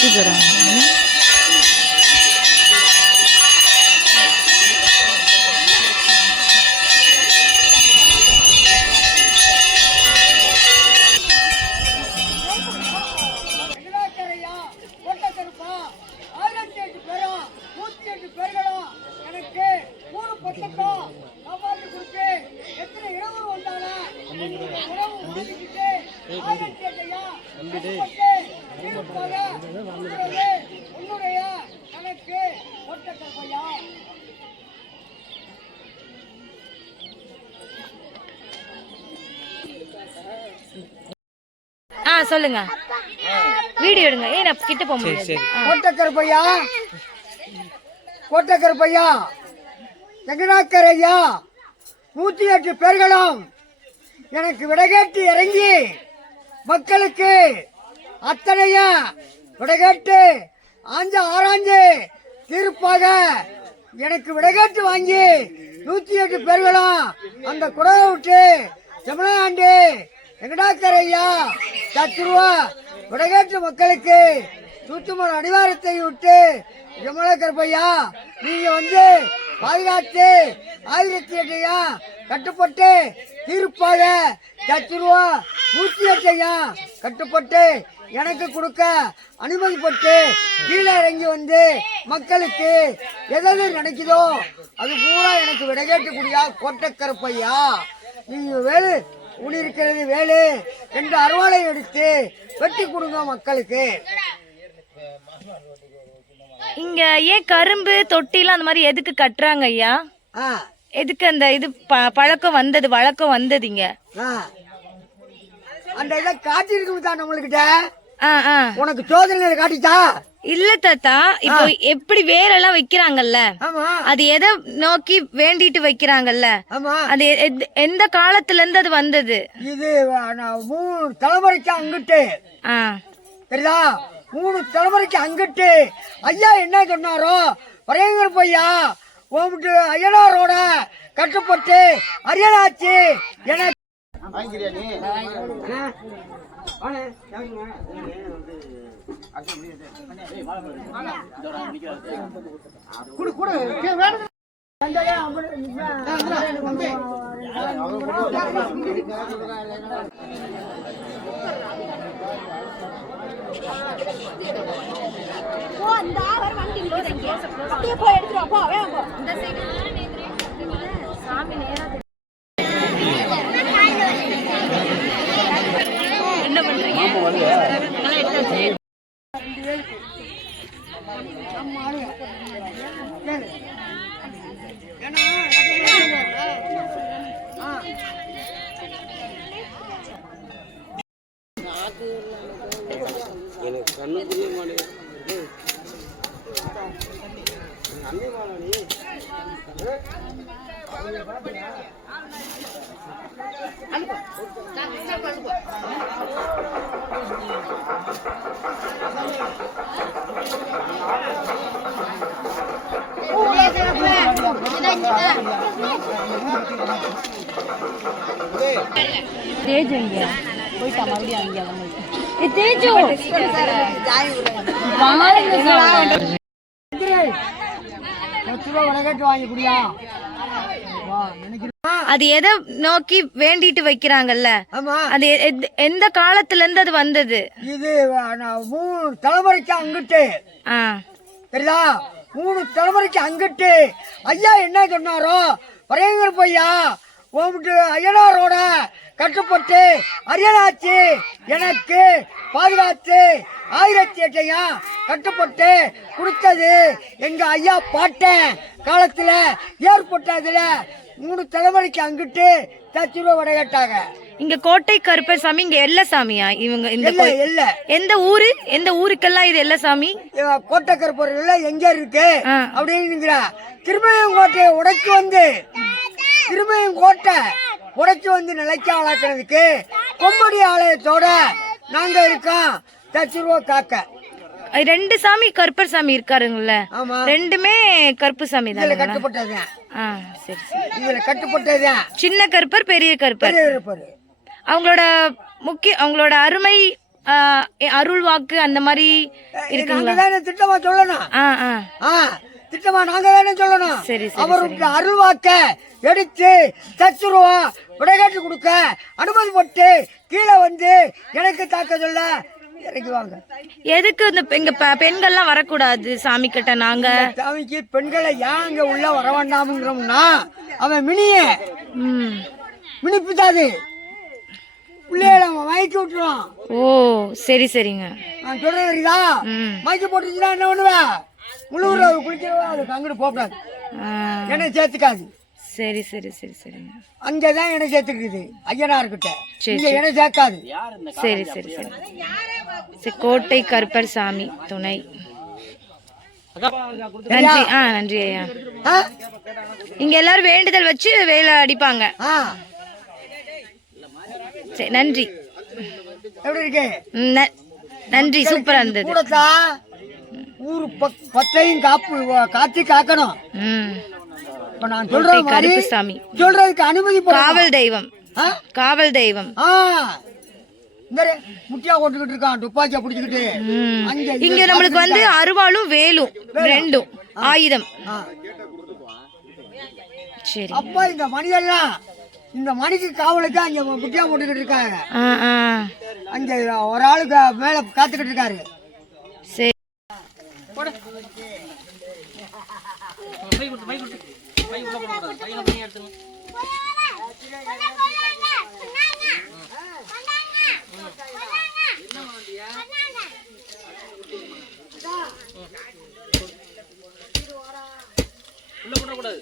வெற்றி பெறும். சொல்லுங்க, வீடியோ எடுங்க. நான் கிட்ட போக முடியாது. கோட்டக்கருப்பையா செங்கனாக்கரையா 108 பேர்களும் எனக்கு விடைகேட்டு இறங்கி மக்களுக்கு அத்தனையும் விடைகேட்டு ஆராய்ஞ்சு தீர்ப்பாக எனக்கு விடைகேட்டு வாங்கி 108 பேர்களும் அந்த குடலை விட்டு செம்மனாண்டு வெங்கடாக்கரையா 10 ரூபா விடைகேட்டு மக்களுக்கு தூத்துமலை அடிவாரத்தை விட்டு செம்மனாக்கரையா நீங்க பாதுகாத்து 1008 கட்டுப்பட்டு தீர்ப்பாக 10 ரூபா 108 கட்டுப்பட்டு எனக்கு கொடுக்க அனுமதிப்பட்டு கீழே இறங்கி மக்களுக்கு எதாவது நினைக்குதோ அது பூரா எனக்கு விடைகேட்டக்கூடிய கோட்டக்கருப்பையா நீங்க வேலு உனிருக்கிறது வேலு என்று அறுவாலை எடுத்து வெட்டி கொடுங்க மக்களுக்கு. இங்க ஏன் கரும்பு தொட்டிலாம் அந்த மாதிரி எதுக்கு கட்டுறாங்க ஐயா? எதுக்கு அந்த இது பழக்கம் வந்தது, வழக்கம் வந்ததுங்க? அந்த இதை காட்டிருக்கு நம்மளுக்கிட்ட. உனக்கு சோதனை காட்டிச்சா? இல்ல தாத்தா, இப்போ எப்படி வேரெல்லாம் வைக்கிறாங்கல்ல, அது எதை நோக்கி வேண்டிட்டு வைக்கிறாங்கல்ல, அது எந்த காலத்துல இருந்து அது வந்தது? இது 3 தலைமுறைக்கு அங்கிட்டு சரிதா, 3 தலைமுறைக்கு அங்கிட்டு ஐயா என்ன சொன்னாரோ பரையங்கர் ஐயா உங்ககிட்ட ஐயனாரோட கட்டுப்பட்டு அரியனாச்சு எனக்கு என்ன பண்றீங்க? எனக்கு கண்ணு புரிய மாட்டேங்குது. தேஜு இங்க போயிட்டா மறுபடியும் அங்கே தேஜு வாங்கி குடியா. அது எதை நோக்கி வேண்டிட்டு வைக்கிறாங்கல்ல, அது எந்த காலத்துல இருந்து அது வந்தது? இது 3 தலைமுறைக்கு அங்கிட்டு சரிதா, 3 தலைமுறைக்கு அங்கிட்டு ஐயா என்ன சொன்னாரோ பரையங்கர் ஐயா உங்ககிட்ட ஐயனாரோட கட்டுப்பட்டு அரியனாச்சு எனக்கு பாதுகாத்து 1008 கட்டுப்பட்டு கொடுத்தது எங்க ஐயா பாட்டன் காலத்துல ஏற்பட்டதுல 3 தலைமுறைக்கு அங்கிட்டு 10 ரூபா வடை கேட்டாங்க. இங்க கோட்டை கருப்பர் சாமி இங்க எல்ல சாமியா இவங்க? இந்த எந்த ஊரு, எந்த ஊருக்கெல்லாம் இது எல்ல சாமி? கோட்டை கருப்பர் எங்க இருக்கு அப்படிங்கிற திருமயங்கோட்டையை உடைச்சு திருமயங்கோட்டை உடைச்சு நிலைக்க வளர்க்கறதுக்கு கொம்படி ஆலயத்தோட நாங்க இருக்கோம். 10 ரூபா காக்க 2 சாமி கருப்பர் சாமி இருக்காருங்கல்ல, ரெண்டுமே கருப்பு சாமி தான். கட்டுப்பட்டதுதான். சரி சரி, இதுல கட்டுப்பட்டதுதான். சின்ன கருப்பர் பெரிய கருப்பர். அவங்களோட அருமை அருள் வாக்கு அந்த மாதிரி இருக்குங்களா? நாங்க தானே திட்டமா சொல்லணும். திட்டமா நாங்க தானே சொல்லணும். சரி சரி அவருக்கு அருள் வாக்க எடுத்து தச்சுருவா விடைகாட்டு கொடுக்க அனுமதிப்பட்டு கீழே வந்து எனக்கு தாக்க சொல்ல இறக்கி வாங்க. எதுக்கு இந்த எங்க பெண்கள்லாம் வரக்கூடாது சாமி கிட்ட? நாங்க சாமிக்கு பெண்களை ஏன் இங்க உள்ள வர வேண்டாம்ங்கிறோம்னா அவன் மினிப்பிட்டாது பிள்ளைகளை மயக்கி விட்டுருவான். ஓ சரி சரிங்க. நான் சொல்றது இருக்குதா? மயக்கி போட்டுச்சுன்னா என்ன பண்ணுவேன்? முழுவதும் அது குளிக்கிறவா அதுக்கு அங்கிட்டு போகக்கூடாது, என்ன சேர்த்துக்காது. சரி சரி சரி சரிங்க. அங்கதான் என்ன சேர்த்துக்குது ஐயனார்கிட்ட, இங்க என்ன சேர்க்காது. சரி சரி சரி சரி. கோட்டை கருப்பர் சாமி துணை. நன்றி. நன்றி ஐயா. இங்க எல்லாரும் வேண்டுதல் வச்சு வேலை அடிப்பாங்க. சரி நன்றி. எப்படி இருக்கு? நன்றி, சூப்பரா இருந்தது. கூடத்தா ஊரு பத்தையும் காத்தி காக்கணும். இப்ப நான் சொல்றேன் கருப்பு சாமி சொல்றதுக்கு அனுமதி. காவல் தெய்வம், காவல் தெய்வம். முட்டியா கொண்டுகிட்டு இருக்கான் துப்பாக்கியா பிடிச்சுக்கிட்டு. இங்க நம்மளுக்கு வந்து அருவாளும் வேலும் ரெண்டும் ஆயுதம். சரி. அப்ப இந்த மணியெல்லாம் இந்த மணிக்கு காவலுக்கு அங்க முட்டியா போட்டுக்கிட்டு இருக்காங்க. அங்க ஒரு ஆளுக்கு மேல காத்துக்கிட்டு இருக்காரு. சரி. உள்ள போடக்கூடாது.